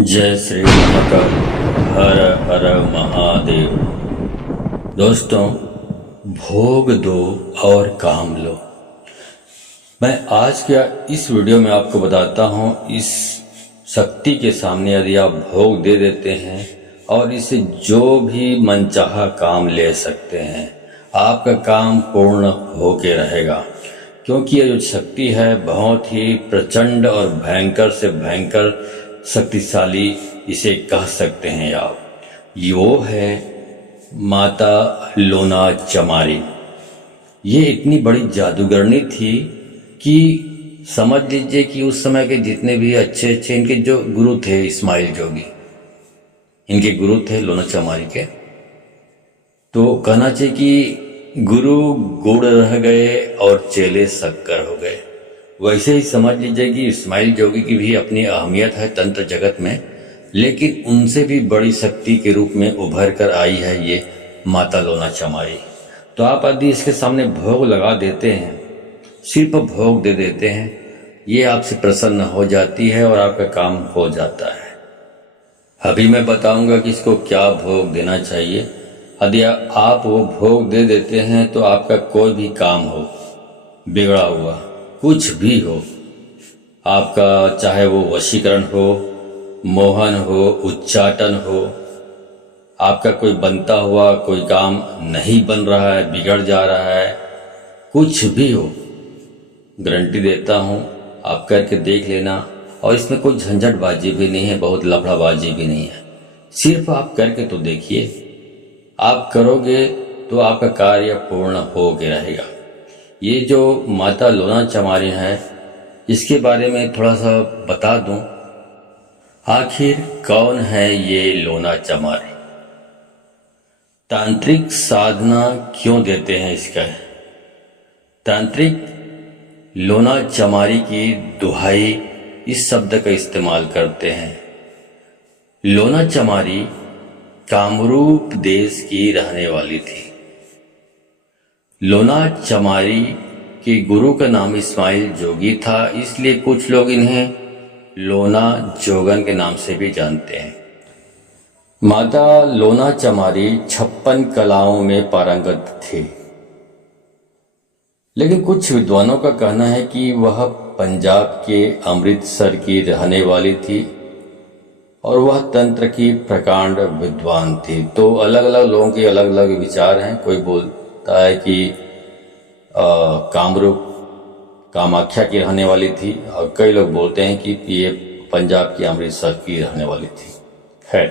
जय श्री महाकाल। हर हर महादेव। दोस्तों, भोग दो और काम लो। मैं आज क्या इस वीडियो में आपको बताता हूँ, इस शक्ति के सामने यदि आप भोग दे देते हैं और इससे जो भी मनचाहा काम ले सकते हैं, आपका काम पूर्ण होके रहेगा। क्योंकि ये जो शक्ति है बहुत ही प्रचंड और भयंकर से भयंकर शक्तिशाली इसे कह सकते हैं आप। वो है माता लोना चमारी। ये इतनी बड़ी जादूगरनी थी कि समझ लीजिए कि उस समय के जितने भी अच्छे अच्छे इनके जो गुरु थे, इस्माइल जोगी इनके गुरु थे लोना चमारी के, तो कहना चाहिए कि गुरु गुड़ रह गए और चेले शक्कर हो गए। वैसे ही समझ लीजिए कि इस्माइल जोगी की भी अपनी अहमियत है तंत्र जगत में, लेकिन उनसे भी बड़ी शक्ति के रूप में उभर कर आई है ये माता लोना चमारी। तो आप यदि इसके सामने भोग लगा देते हैं, सिर्फ भोग दे देते हैं, ये आपसे प्रसन्न हो जाती है और आपका काम हो जाता है। अभी मैं बताऊंगा कि इसको क्या भोग देना चाहिए। यदि आप वो भोग दे देते हैं तो आपका कोई भी काम हो, बिगड़ा हुआ कुछ भी हो, आपका चाहे वो वशीकरण हो, मोहन हो, उच्चाटन हो, आपका कोई बनता हुआ कोई काम नहीं बन रहा है, बिगड़ जा रहा है, कुछ भी हो, गारंटी देता हूँ आप करके देख लेना। और इसमें कोई झंझटबाजी भी नहीं है, बहुत लफड़ाबाजी भी नहीं है। सिर्फ आप करके तो देखिए, आप करोगे तो आपका कार्य पूर्ण हो के रहेगा। ये जो माता लोना चमारी है, इसके बारे में थोड़ा सा बता दूं। आखिर कौन है ये लोना चमारी? तांत्रिक साधना क्यों देते हैं इसका? तांत्रिक लोना चमारी की दुहाई इस शब्द का इस्तेमाल करते हैं। लोना चमारी कामरूप देश की रहने वाली थी। लोना चमारी के गुरु का नाम इस्माइल जोगी था, इसलिए कुछ लोग इन्हें लोना जोगन के नाम से भी जानते हैं। माता लोना चमारी 56 कलाओं में पारंगत थी, लेकिन कुछ विद्वानों का कहना है कि वह पंजाब के अमृतसर की रहने वाली थी और वह तंत्र की प्रकांड विद्वान थी। तो अलग अलग लोगों के अलग अलग विचार हैं। कोई बोलता है कि कामरूप कामाख्या की रहने वाली थी, और कई लोग बोलते हैं कि ये पंजाब की अमृतसर की रहने वाली थी। है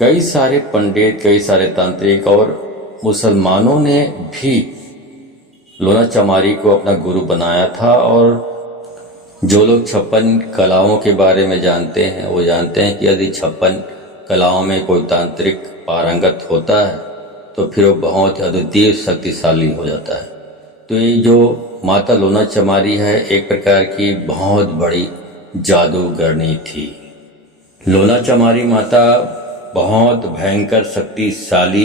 कई सारे पंडित, कई सारे तांत्रिक और मुसलमानों ने भी लोना चमारी को अपना गुरु बनाया था। और जो लोग 56 कलाओं के बारे में जानते हैं, वो जानते हैं कि यदि 56 कलाओं में कोई तांत्रिक पारंगत होता है तो फिर वो बहुत अद्वितीय शक्तिशाली हो जाता है। तो ये जो माता लोना चमारी है, एक प्रकार की बहुत बड़ी जादूगरनी थी। लोना चमारी माता बहुत भयंकर शक्तिशाली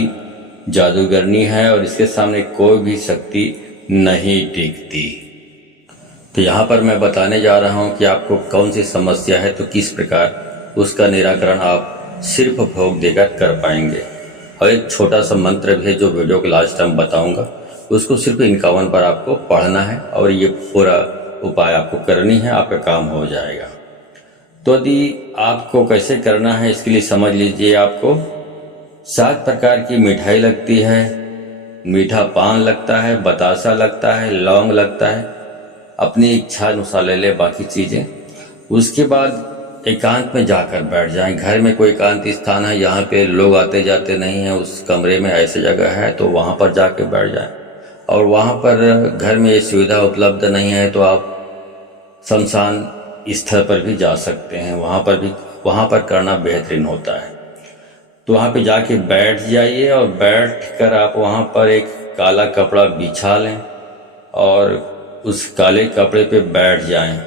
जादूगरनी है और इसके सामने कोई भी शक्ति नहीं टिकती। तो यहाँ पर मैं बताने जा रहा हूँ कि आपको कौन सी समस्या है, तो किस प्रकार उसका निराकरण आप सिर्फ भोग देकर कर पाएंगे। और एक छोटा सा मंत्र भी है जो वीडियो के लास्ट टाइम बताऊंगा, उसको सिर्फ 51 पर आपको पढ़ना है और ये पूरा उपाय आपको करनी है, आपका काम हो जाएगा। तो यदि आपको कैसे करना है, इसके लिए समझ लीजिए। आपको 7 प्रकार की मिठाई लगती है। मीठा पान लगता है, बतासा लगता है, लौंग लगता है, अपनी इच्छा अनुसार ले ले बाकी चीजें। उसके बाद एकांत में जाकर बैठ जाएं। घर में कोई एकांत स्थान है, यहाँ पे लोग आते जाते नहीं है, उस कमरे में ऐसी जगह है तो वहां पर जाके बैठ जाएं। और वहां पर घर में ये सुविधा उपलब्ध नहीं है तो आप शमशान स्थल पर भी जा सकते हैं, वहां पर करना बेहतरीन होता है। तो वहां पे जाके बैठ जाइए और बैठ कर आप वहां पर एक काला कपड़ा बिछा लें और उस काले कपड़े पे बैठ जाएं।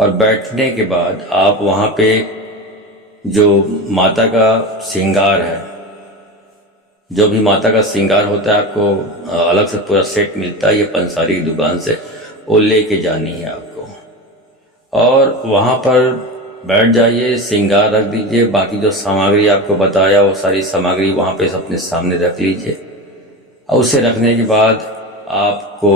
और बैठने के बाद आप वहां पे जो माता का श्रृंगार है, जो भी माता का श्रृंगार होता है, आपको अलग से पूरा सेट मिलता है, ये पंसारी की दुकान से, वो लेके जानी है आपको। और वहां पर बैठ जाइए, श्रृंगार रख दीजिए, बाकी जो सामग्री आपको बताया वो सारी सामग्री वहाँ पे अपने सामने रख लीजिए। और उसे रखने के बाद आपको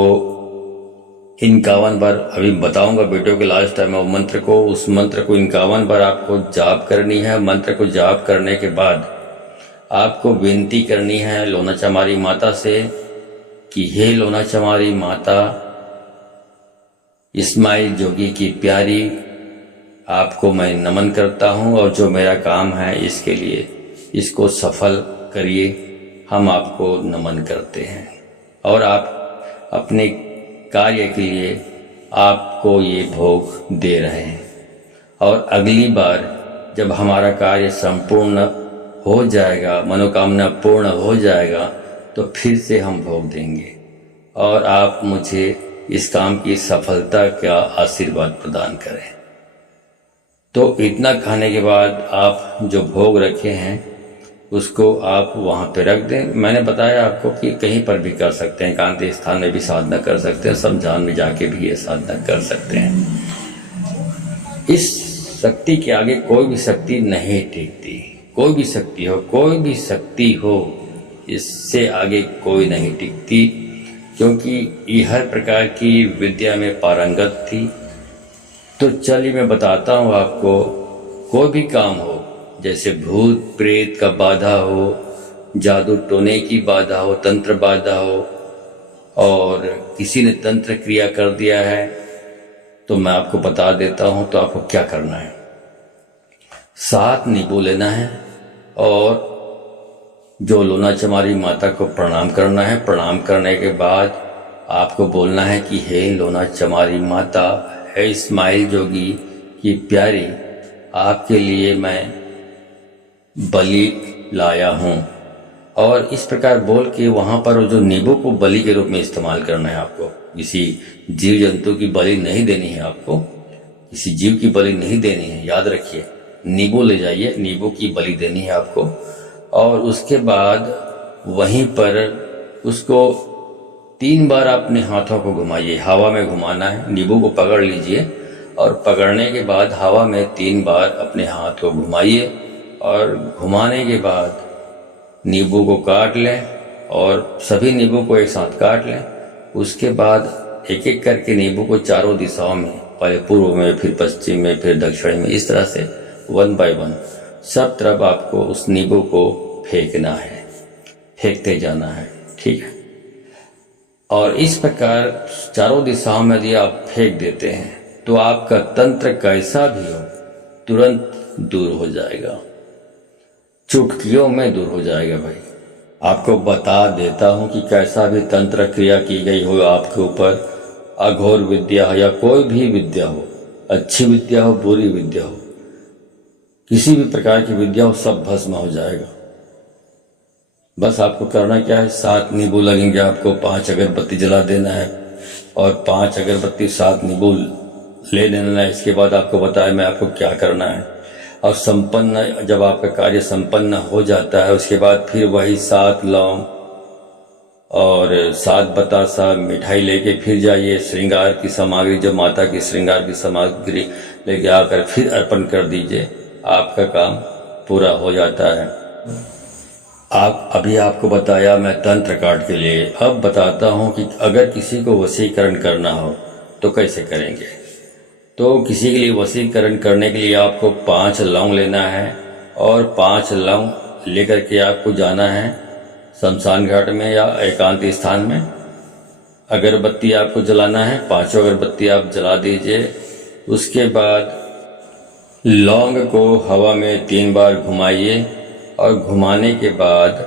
51 बार, अभी बताऊंगा वीडियो के लास्ट टाइम वो मंत्र को, उस मंत्र को 51 बार आपको जाप करनी है। मंत्र को जाप करने के बाद आपको विनती करनी है लोना चमारी माता से कि हे लोना चमारी माता, इस्माइल जोगी की प्यारी, आपको मैं नमन करता हूँ और जो मेरा काम है इसके लिए इसको सफल करिए, हम आपको नमन करते हैं। और आप अपने कार्य के लिए आपको ये भोग दे रहे हैं। और अगली बार जब हमारा कार्य संपूर्ण हो जाएगा, मनोकामना पूर्ण हो जाएगा, तो फिर से हम भोग देंगे और आप मुझे इस काम की सफलता का आशीर्वाद प्रदान करें। तो इतना खाने के बाद आप जो भोग रखे हैं उसको आप वहाँ पे रख दें। मैंने बताया आपको कि कहीं पर भी कर सकते हैं, एकांत स्थान में भी साधना कर सकते हैं, शमशान में जाके भी ये साधना कर सकते हैं। इस शक्ति के आगे कोई भी शक्ति नहीं टिकती। कोई भी शक्ति हो, कोई भी शक्ति हो, इससे आगे कोई नहीं टिकती, क्योंकि ये हर प्रकार की विद्या में पारंगत थी। तो चलिए मैं बताता हूँ आपको, कोई भी काम हो, जैसे भूत प्रेत का बाधा हो, जादू टोने की बाधा हो, तंत्र बाधा हो, और किसी ने तंत्र क्रिया कर दिया है, तो मैं आपको बता देता हूँ। तो आपको क्या करना है, 7 नींबू लेना है और जो लोना चमारी माता को प्रणाम करना है। प्रणाम करने के बाद आपको बोलना है कि हे लोना चमारी माता, हे इस्माइल जोगी की प्यारी, आपके लिए मैं बलि लाया हूँ। और इस प्रकार बोल के वहाँ पर जो नींबू को बलि के रूप में इस्तेमाल करना है। आपको किसी जीव जंतु की बलि नहीं देनी है, आपको किसी जीव की बलि नहीं देनी है, याद रखिए। नींबू ले जाइए, नींबू की बलि देनी है आपको। और उसके बाद वहीं पर उसको 3 बार अपने हाथों को घुमाइए, हवा में घुमाना है। नींबू को पकड़ लीजिए और पकड़ने के बाद हवा में 3 बार अपने हाथ को घुमाइए और घुमाने के बाद नींबू को काट लें और सभी नींबू को एक साथ काट लें। उसके बाद एक एक करके नींबू को चारों दिशाओं में, पहले पूर्व में, फिर पश्चिम में, फिर दक्षिण में, इस तरह से 1 बाय 1 सब तरफ आपको उस नींबू को फेंकना है, फेंकते जाना है, ठीक है। और इस प्रकार चारों दिशाओं में यदि आप फेंक देते हैं तो आपका तंत्र कैसा भी हो तुरंत दूर हो जाएगा, चुटकियों में दूर हो जाएगा। भाई आपको बता देता हूं कि कैसा भी तंत्र क्रिया की गई हो आपके ऊपर, अघोर विद्या हो या कोई भी विद्या हो, अच्छी विद्या हो, बुरी विद्या हो, किसी भी प्रकार की विद्या हो, सब भस्म हो जाएगा। बस आपको करना क्या है, 7 नींबू लगेंगे आपको, 5 अगरबत्ती जला देना है और 5 अगरबत्ती 7 नींबू ले लेना है। इसके बाद आपको बताया मैं आपको क्या करना है। और संपन्न, जब आपका कार्य संपन्न हो जाता है उसके बाद फिर वही 7 लौंग और 7 बतासा मिठाई लेके फिर जाइए। श्रृंगार की सामग्री, जो माता की श्रृंगार की सामग्री लेके आकर फिर अर्पण कर दीजिए, आपका काम पूरा हो जाता है। अभी आपको बताया मैं तंत्र काट के लिए, अब बताता हूँ कि अगर किसी को वशीकरण करना हो तो कैसे करेंगे। तो किसी के लिए वशीकरण करने के लिए आपको 5 लौंग लेना है और 5 लौंग लेकर के आपको जाना है शमशान घाट में या एकांत स्थान में। अगरबत्ती आपको जलाना है, 5 अगरबत्ती आप जला दीजिए। उसके बाद लौंग को हवा में 3 बार घुमाइए और घुमाने के बाद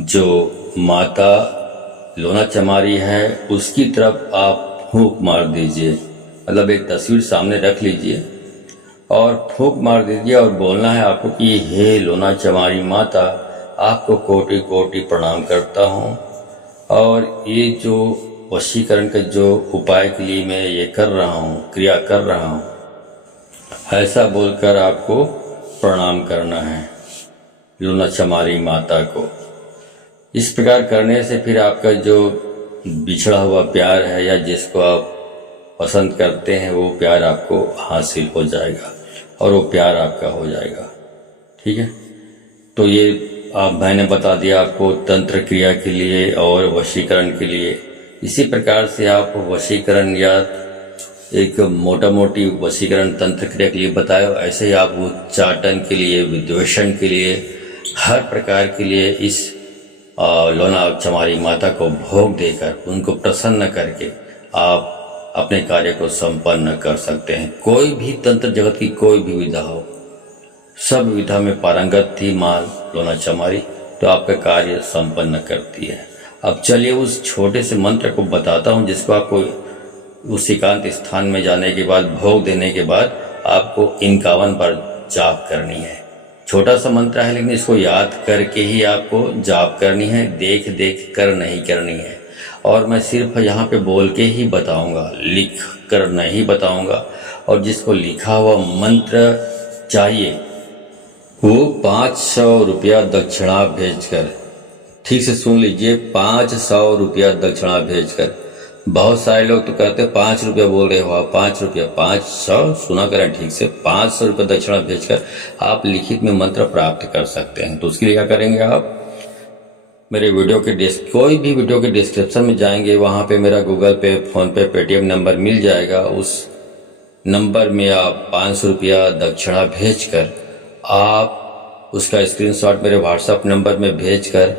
जो माता लोना चमारी है उसकी तरफ आप फूंक मार दीजिए, मतलब एक तस्वीर सामने रख लीजिए और फूंक मार दीजिए और बोलना है आपको कि हे लोना चमारी माता, आपको कोटि कोटि प्रणाम करता हूँ और ये जो वशीकरण का जो उपाय के लिए मैं ये कर रहा हूँ, क्रिया कर रहा हूँ, ऐसा बोलकर आपको प्रणाम करना है लोना चमारी माता को। इस प्रकार करने से फिर आपका जो बिछड़ा हुआ प्यार है या जिसको आप पसंद करते हैं वो प्यार आपको हासिल हो जाएगा। और वो प्यार आपका हो जाएगा। ठीक है, तो ये मैंने बता दिया आपको तंत्र क्रिया के लिए और वशीकरण के लिए। इसी प्रकार से आप वशीकरण या एक मोटा मोटी वशीकरण तंत्र क्रिया के लिए बताया, ऐसे ही आप उच्चाटन के लिए, विद्वेषण के लिए, हर प्रकार के लिए इस लोना चमारी माता को भोग देकर उनको प्रसन्न करके आप अपने कार्य को संपन्न कर सकते हैं। कोई भी तंत्र जगत की कोई भी विधा हो, सब विधा में पारंगत थी मां लोना चमारी, तो आपका कार्य संपन्न करती है। अब चलिए उस छोटे से मंत्र को बताता हूं, जिसको आपको उस एकांत स्थान में जाने के बाद, भोग देने के बाद आपको 51 बार जाप करनी है। छोटा सा मंत्र है, लेकिन इसको याद करके ही आपको जाप करनी है, देख देख कर नहीं करनी है। और मैं सिर्फ यहाँ पे बोल के ही बताऊंगा, लिख कर नहीं बताऊंगा। और जिसको लिखा हुआ मंत्र चाहिए वो 500 रुपया दक्षिणा भेजकर, ठीक से सुन लीजिए, 500 रुपया दक्षिणा भेजकर। बहुत सारे लोग तो कहते हैं 5 रुपया बोल रहे हो आप, 5 रुपया, 500 सुना करें ठीक से, 500 रुपया दक्षिणा भेजकर आप लिखित में मंत्र प्राप्त कर सकते हैं। तो उसके लिए क्या करेंगे, आप मेरे वीडियो के कोई भी वीडियो के डिस्क्रिप्शन में जाएंगे, वहां पे मेरा गूगल पे, फोन पे, पेटीएम नंबर मिल जाएगा। उस नंबर में आप 500 रुपया दक्षिणा भेजकर आप उसका स्क्रीनशॉट मेरे व्हाट्सएप नंबर में भेजकर,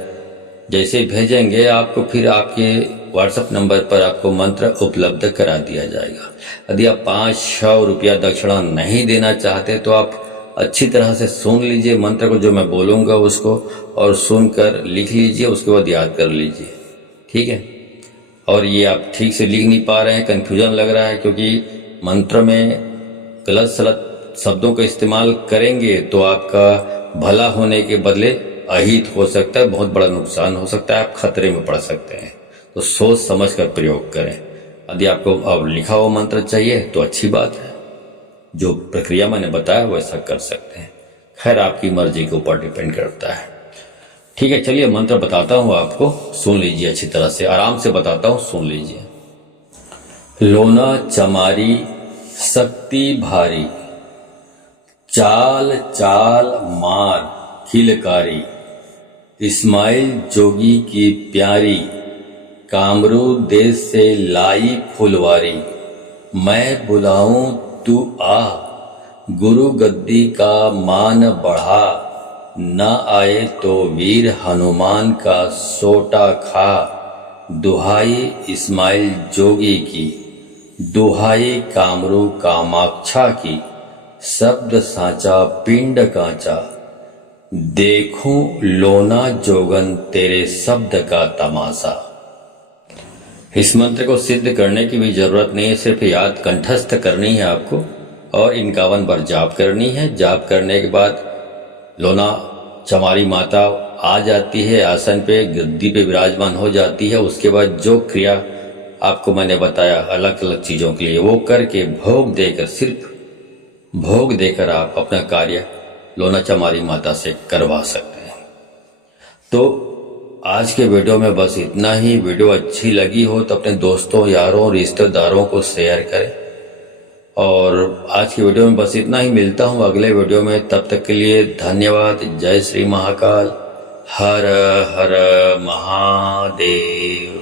जैसे भेजेंगे आपको फिर आपके व्हाट्सएप नंबर पर आपको मंत्र उपलब्ध करा दिया जाएगा। यदि आप 500 रुपया दक्षिणा नहीं देना चाहते तो आप अच्छी तरह से सुन लीजिए मंत्र को, जो मैं बोलूँगा उसको, और सुनकर लिख लीजिए, उसके बाद याद कर लीजिए। ठीक है, और ये आप ठीक से लिख नहीं पा रहे हैं, कन्फ्यूजन लग रहा है, क्योंकि मंत्र में गलत सलत शब्दों का इस्तेमाल करेंगे तो आपका भला होने के बदले अहित हो सकता है, बहुत बड़ा नुकसान हो सकता है, आप खतरे में पड़ सकते हैं। तो सोच समझ कर प्रयोग करें। यदि आपको अब लिखा हुआ मंत्र चाहिए तो अच्छी बात है, जो प्रक्रिया मैंने बताया वैसा कर सकते हैं। खैर आपकी मर्जी के ऊपर डिपेंड करता है। ठीक है, चलिए मंत्र बताता हूँ आपको, सुन लीजिए अच्छी तरह से, आराम से बताता हूँ, सुन लीजिए। लोना चमारी शक्ति भारी, चाल चाल मार खिलकारी, इस्माइल जोगी की प्यारी, कामरू देश से लाई फुलवारी, मैं बुलाऊं तू आ, गुरु गद्दी का मान बढ़ा, न आए तो वीर हनुमान का सोटा खा, दुहाई इस्माइल जोगी की, दुहाई कामरू कामाक्षा की, शब्द साचा पिंड कांचा, देखूं लोना जोगन तेरे शब्द का तमाशा। इस मंत्र को सिद्ध करने की भी जरूरत नहीं है, सिर्फ याद कंठस्थ करनी है आपको और 51 बार जाप करनी है। जाप करने के बाद लोना चमारी माता आ जाती है, आसन पे गद्दी पे विराजमान हो जाती है। उसके बाद जो क्रिया आपको मैंने बताया अलग अलग चीजों के लिए, वो करके भोग देकर, सिर्फ भोग देकर आप अपना कार्य लोना चमारी माता से करवा सकते हैं। तो आज के वीडियो में बस इतना ही। वीडियो अच्छी लगी हो तो अपने दोस्तों, यारों, रिश्तेदारों को शेयर करें। और आज की वीडियो में बस इतना ही। मिलता हूं अगले वीडियो में, तब तक के लिए धन्यवाद। जय श्री महाकाल। हर हर महादेव।